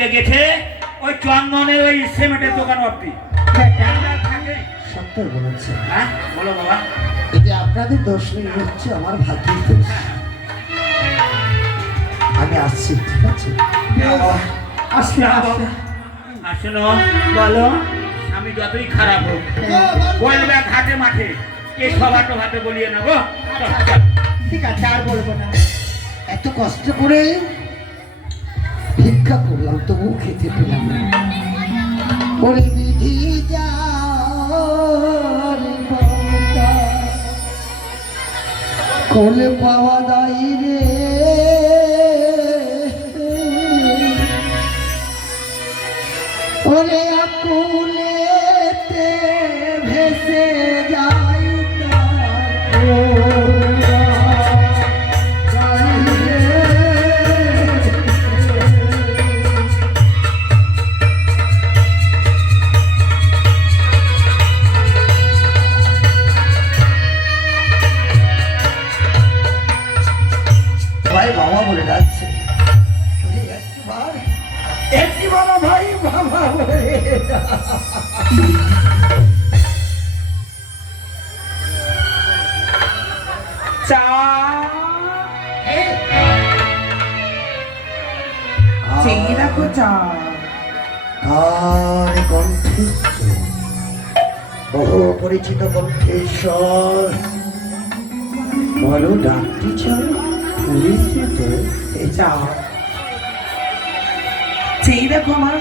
আগে গেছে ওই চন্দনের ওই সিমেন্টের দোকান অব্দি সত্তর বলেছে হ্যাঁ বলো বাবা। এতে আপনাদের দোষ নেই হচ্ছে আমার ভাগ্যের দোষ। আমি আসছি ঠিক আছে? আসলে আসলে বলো আমি যতই খারাপ হোক বলবে ঘাটে মাঠে কে সবাটো হাতে বলিয়ে নেব। চল, চল। ঠিক আছে আর বলব না। এত কষ্ট করে ভিক্ষা করলাম তবু খেতে পেলাম না। ওরে বিধি পাওয়া দায় রে। ওরে চা চেয়ে রাখো চা কার কণ্ঠেশ্বর বহু পরিচিত কণ্ঠেশ্বর বলো ডাকটি চাও এ চা চেয়ে রাখো আমার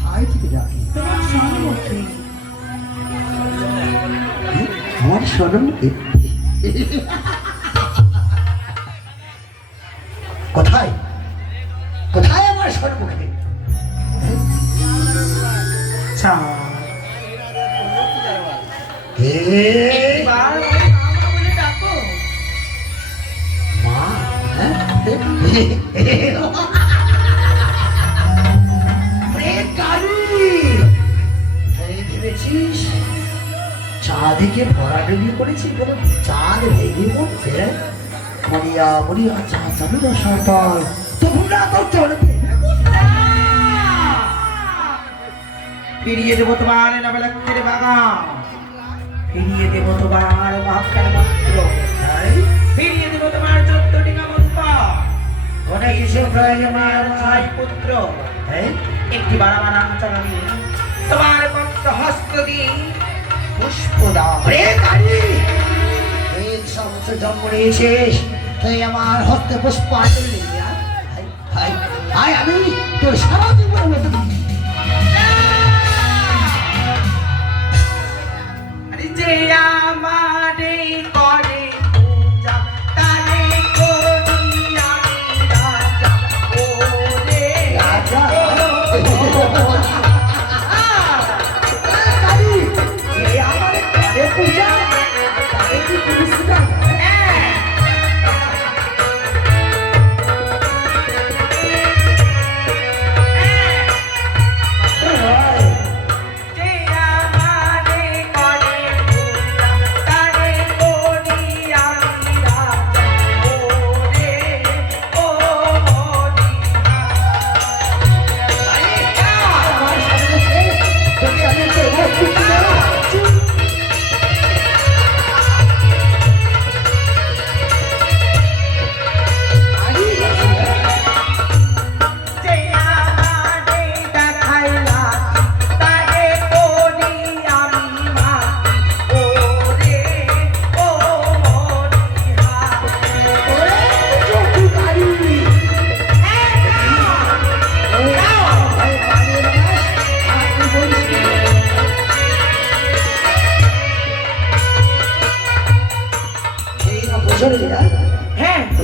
ভাই ডাকি? তোমার সম্মুখে আমার স্মরণকে হ্যাঁ? ওরে কালী! এই ভেবেছিস ভরা ভরাডুবি করেছি কোনো চাঁদ ভেঙে পড়ছে মরিয়া মরিয়া চা চালু না সরকার না তো চলবে। ফিরিয়ে দেবো তোমার নবেলাক্ষের বাগান। ফিরিয়ে দেবো তোমার মাত্র ফিরিয়ে দেবো তোমার চোদ্দ টিকা মস্তা ওটা কিসের প্রয়োজন তোমার ছয় পুত্র একটি বাড়াবার আচরণী তোমার কত হস্ত দিয়ে পুষ্প দাও। ওরে কালী! এই সমস্ত জন্ম নিয়েছিস তুই আমার হস্তে পুষ্প আচরণ হাই আমি তোর সারা জীবন যে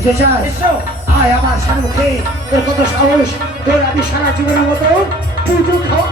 হ্যাঁ চাস? আয় আমার সামনে। তোর কত সাহস তোর আমি সারা জীবনের মতো পুজো খাওয়া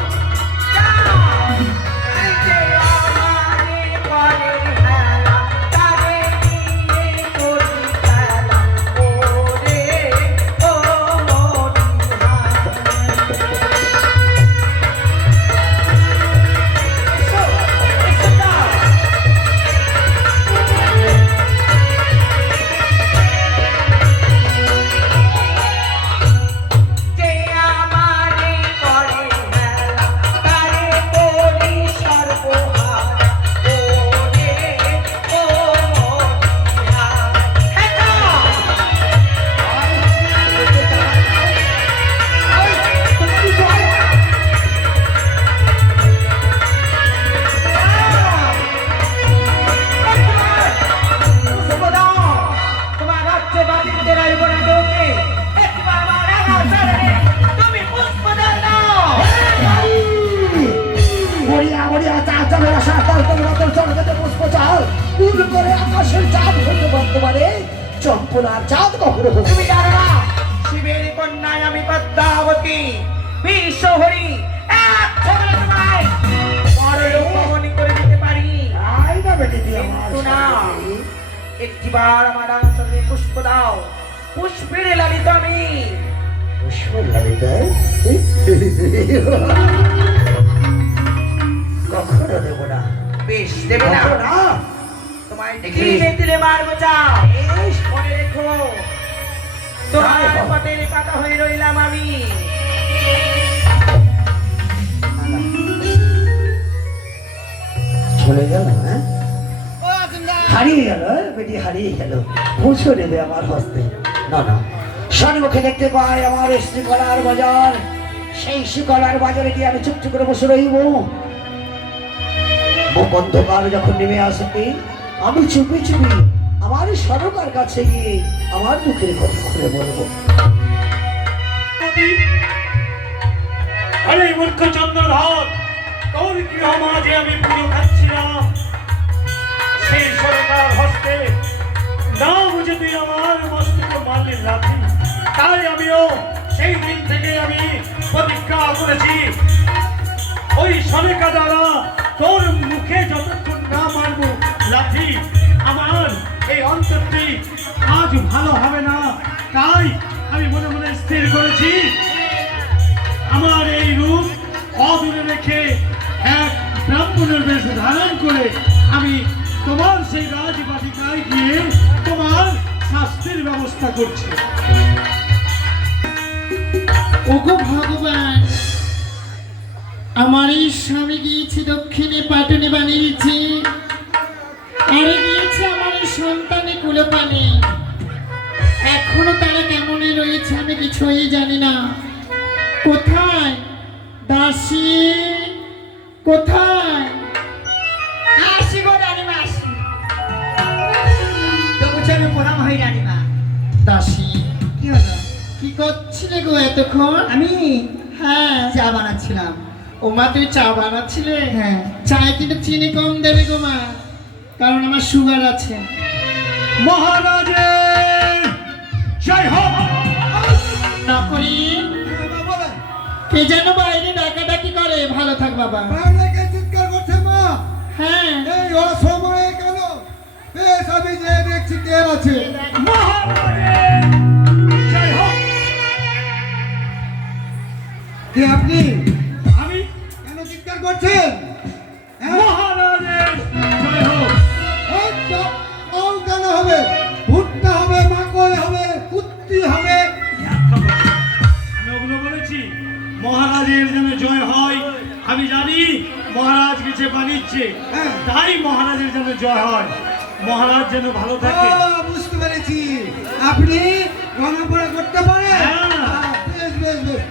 আচার আসা কল্পনাতর চড়কেতে করে আকাশের চাঁদ হতে বর্তমানে। চম্পলার চাঁদ কখনো তুমি জানো না শিবের কন্যায় আমি পদ্মাবতী বিশ্বহরি এক ছবলে করে দিতে পারি। আই না বেটি একটিবার আমার আচরণে পুষ্প দাও। পুষ্পের লালিত আমি। পুষ্পের লালিত দেবে না। তোমায় দেখি। দিলে দিলে মারবো চাও মনে রেখো। তোমার পথের পাতা হয়ে রইলাম আমি। চলে গেল হ্যাঁ? হারিয়ে গেল? বেটি হারিয়ে গেল। পৌঁছে নেবে আমার হস্তে। না না। সন্মুখে দেখতে পাই আমার শ্রীকলার বাজার। সেই শ্রীকলার বাজারে গিয়ে আমি চুপ চুপ করে বসে রইব। অন্ধকার যখন নেমে আসবে আমি চুপি চুপি আমার সরকার কাছে গিয়ে আমার দুঃখের কথা খুলে বলব। আরে মূর্খ চন্দ্রধর তোর গৃহ মাঝে আমি পুজো খাচ্ছিলাম সেই সরকার হস্তে না বুঝে তুই আমার মস্তকে মারলি লাথি। তাই আমিও সেই দিন থেকে আমি প্রতিজ্ঞা করেছি। ওই সরেকা দ্বারা তোর মুখে যতক্ষণ না মারবো লাথি আমার এই অন্তরটি আজ ভালো হবে না। তাই আমি মনে মনে স্থির করেছি। আমার এই রূপ অদূরে রেখে এক ব্রাহ্মণের বেশ ধারণ করে আমি তোমার সেই রাজবাটিকায় গিয়ে তোমার শাস্তির ব্যবস্থা করছি। ওগো ভগবান! আমার এই স্বামী গিয়েছে দক্ষিণে পাটনে বানিয়েছে। আরে গিয়েছে আমার এই সন্তানে কুলে পানি এখনও তারা কেমনই রয়েছে আমি কিছুই জানি না। কোথায়? দাসী? কোথায়? আসি গো রানীমা আসি। তবু চলো প্রণাম হই রানীমা। দাসী কি হলো? কি করছিলে গো এতক্ষণ? আমি হ্যাঁ। চা বানাচ্ছিলাম। ও মা তুমি চা বানাচ্ছিলে? হ্যাঁ। চায় কিন্তু চিনি কম দেবে গো মা কারণ আমার সুগার আছে। মহারাজের জয় হোক। নকরি কে যেন বাইরে ডাকাডাকি করে। ভালো থাক বাবা। বাইরেকে চিৎকার করছে মা। হ্যাঁ। এই অসময়ে কেন? বেশ আমি যে দেখছি কে আছে। মহারাজের জয় হোক। কি আপনি? কিছু বানিয়েছে হ্যাঁ। তাই মহারাজের যেন জয় হয়। মহারাজ যেন ভালো থাকে। বুঝতে পেরেছি। আপনি গণপড়া করতে পারেন? হ্যাঁ। হ্যাঁ, বেশ বেশ। বেশ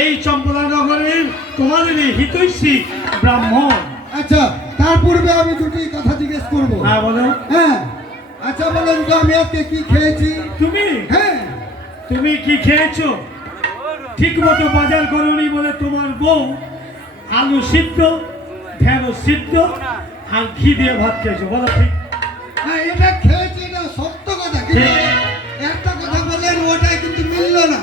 এই চম্পলা নগরের তোমাদের হিতৈষী ব্রাহ্মণ। আচ্ছা তার পূর্বে আমি দুটি কথা জিজ্ঞেস করব। হ্যাঁ বলো। হ্যাঁ আচ্ছা বলেন তো আমি আজকে কি খেয়েছি? তুমি? হ্যাঁ। তুমি কি খেয়েছো? ঠিক মতো বাজার করনি বলে তোমার বউ আলু সিদ্ধ ঢেঁড়স সিদ্ধ আর ঘি দিয়ে ভাত খেয়েছো বলো ঠিক হ্যাঁ এটা খেয়েছি এটা সত্য কথা একটা কথা বললেন ওটাই কিন্তু মিললো না।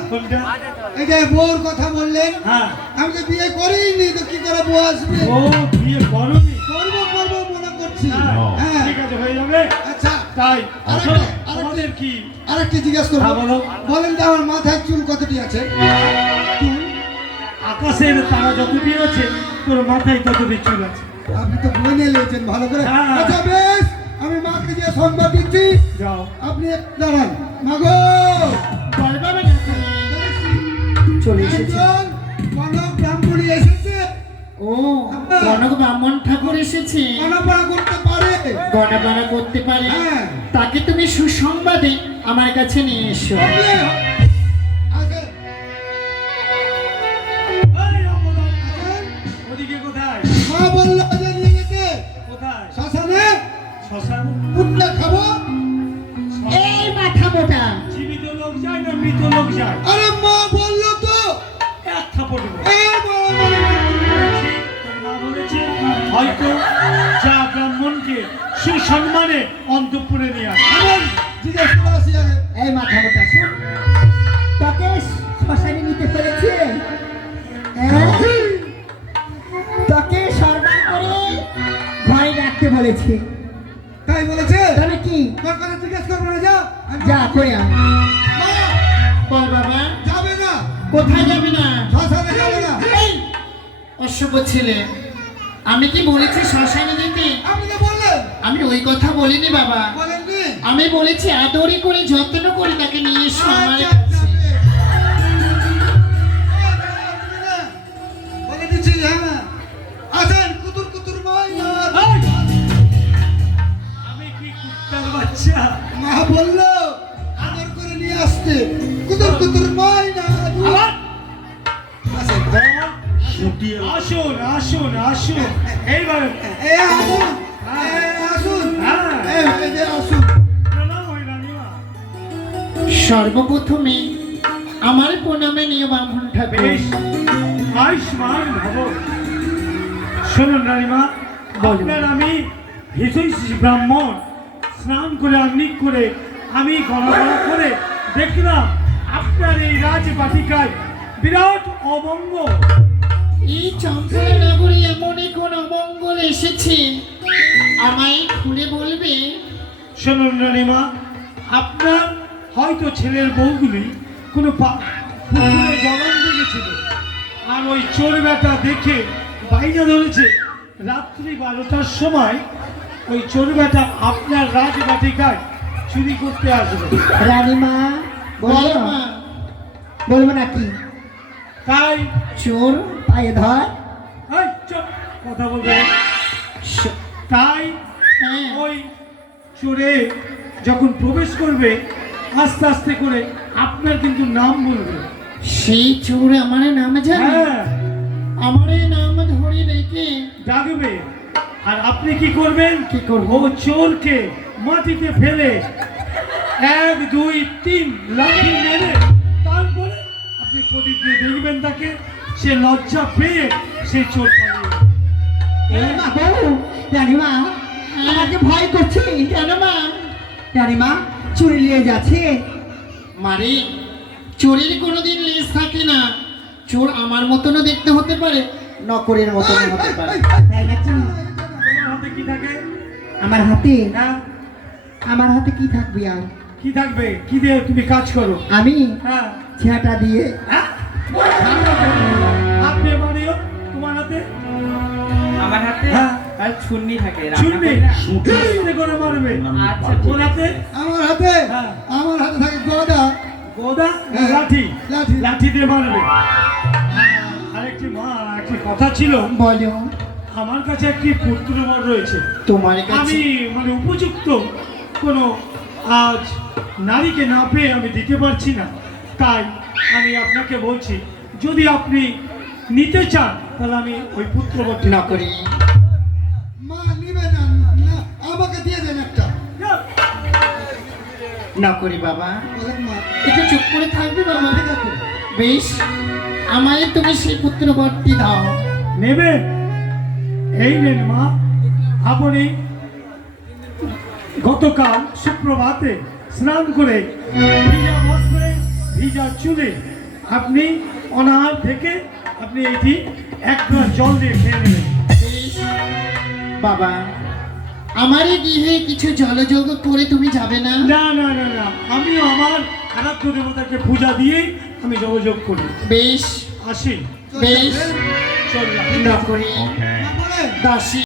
এই যে বউর কথা বললেন হ্যাঁ। আমি তো বিয়ে করিনি তো কি করে বউ আসবে? ও বিয়ে করনি? করব করব মনে করছি। হ্যাঁ, হ্যাঁ। ঠিক আছে হয়ে যাবে। আচ্ছা। তাই আরেকটা- আরেকটা- কি? আরেকটি জিজ্ঞেস করব। হ্যাঁ, বলেন তো আমার মাথায় চুল কতটি আছে? আকাশের তারা যতটি আছে তোর মাথায় ততটি চুল আছে আপনি তো বলে নিয়েছেন ভালো করে। হ্যাঁ। আচ্ছা বেশ আমি মাকে যে সংবাদ দিচ্ছি যাও। আপনি দাঁড়ান। মাগো! চলে এসেছে। কনক ব্রাহ্মণী এসেছে। ও কনক ব্রাহ্মণ ঠাকুর এসেছে। গণপড়া করতে পারে। গণাগণা করতে পারে। হ্যাঁ। তাকে তুমি সুসংবাদে আমার কাছে নিয়ে এসো। মৃত লোক যায়। আরে মা বলল তো। হয়তো যা ব্রাহ্মণকে সুসম্মানে অন্তপুরে নিয়ে আসে এই মাথা মোটা শোন। তোকে শ্মশানে নিতে পেরেছে। হ্যাঁ? হ্যাঁ। করে ঘরে রাখতে বলেছে। তাই বলেছে? তাহলে কি? তোর কথা জিজ্ঞেস করব না যা। যা করে আমি অসভ্য ছেলে আমি কি বলেছি শ্মশানে যেতে? আপনি তো বললেন। আমি ওই কথা বলিনি বাবা। আমি বলেছি আদরি করে যত্ন করে তাকে নিয়ে এসো আমার আচ্ছা, কাছে। আচ্ছা, দিচ্ছি হ্যাঁ! আমি কি কুত্তার বাচ্চা? মা বলল আসুন আসুন আসুন। এইবার। এ আসুন। এ আসুন। হ্যাঁ। এ, এই যে আসুন। হয় রানীমা সর্বপ্রথমে আমার প্রণামে নিয়ে ব্রাহ্মণ ঠাকুর বেশ। আয়ুষ্মান ভব। শুনুন রানীমা আপনার আমি হিসই ব্রাহ্মণ। স্নান করে আগ্নিক করে আমি গণগণ করে দেখলাম আপনার এই রাজবাটিকায় বিরাট অমঙ্গ এই চম্পলা নগরে এমনই কোন অমঙ্গল এসেছে। আমায় খুলে বলবে? শুনুন রানীমা আপনার হয়তো ছেলের বউগুলি কোনো পুকুরে জলান্তে গেছিল আর ওই চোর বেটা দেখে বাইরে ধরেছে। রাত্রি বারোটার সময় ওই চোর বেটা আপনার রাজবাটিকায় চুরি করতে আসবে। রানীমা বল বলব মা। বলব নাকি তাই চোর পায়ে ধর। এই, চুপ, কথা বলবে। তাই হ্যাঁ। ওই চোরে যখন প্রবেশ করবে আস্তে আস্তে করে আপনার কিন্তু নাম বলবে। সেই চোর আমার নাম জানে? হ্যাঁ। আমার নাম ধরে রেখে ডাকবে আর আপনি কি করবেন? কি করব? ও চোরকে মাটিতে ফেলে এক দুই তিন লাঠি মেরে প্রদীপ দিয়ে দেখবেন তাকে সে লজ্জা পেয়ে সেই চোর পালিয়ে যাবে। রানীমা আমার যে ভয় করছে কেন মা? রানীমা চুরি নিয়ে যাচ্ছে। মারে চোরের কোনোদিন লেজ থাকে না। চোর আমার মতনও দেখতে হতে পারে নকরের মতনও হতে পারে। তাই নাকি তোমার হাতে কি থাকে? আমার হাতে? হ্যাঁ। আমার হাতে কি থাকবে আর? কি থাকবে? কি দিয়ে তুমি কাজ করো? আমি হ্যাঁ। ছেঁটা দিয়ে হ্যাঁ? আপনি মারিও তোমার হাতে? আমার হাতে? হ্যাঁ। আর ছুন্নি থাকে রান্না শুনবে করি মারবে। আচ্ছা হাতে? আমার হাতে? হ্যাঁ। আমার হাতে থাকে গদা। গোদা হ্যাঁ, লাঠি? লাঠি। লাঠি দিয়ে মারবে। আরেকটি মা একটি কথা ছিল। বলো। আমার কাছে একটি পুত্রবর রয়েছে। তোমার কাছে? আমি মানে উপযুক্ত কোনো আজ নারীকে না পেয়ে আমি দিতে পারছি না। তাই আমি আপনাকে বলছি যদি আপনি নিতে চান তাহলে আমি ওই পুত্রবরটি নকরি মা নিবে না না আমাকে দিয়ে দেন একটা। নকরি বাবা। মা। একটু চুপ করে থাকবে বাবা। বেশ আমায় তুমি সেই পুত্রবর্তী দাও। নেবে এই নেন মা। আপনি গতকাল সুপ্রভাতে স্নান করে ভিজা বস্ত্রে ভিজা চুলে আপনি অনাহার থেকে আপনি এটি এক গ্লাস জল দিয়ে খেয়ে নেবেন। বাবা আমারই গৃহে কিছু জলযোগ করে তুমি যাবে না? না না না না আমিও আমার আরাধ্য দেবতাকে পূজা দিয়েই আমি যোগাযোগ করি। বেশ। আসি। বেশ। নকরি দাসী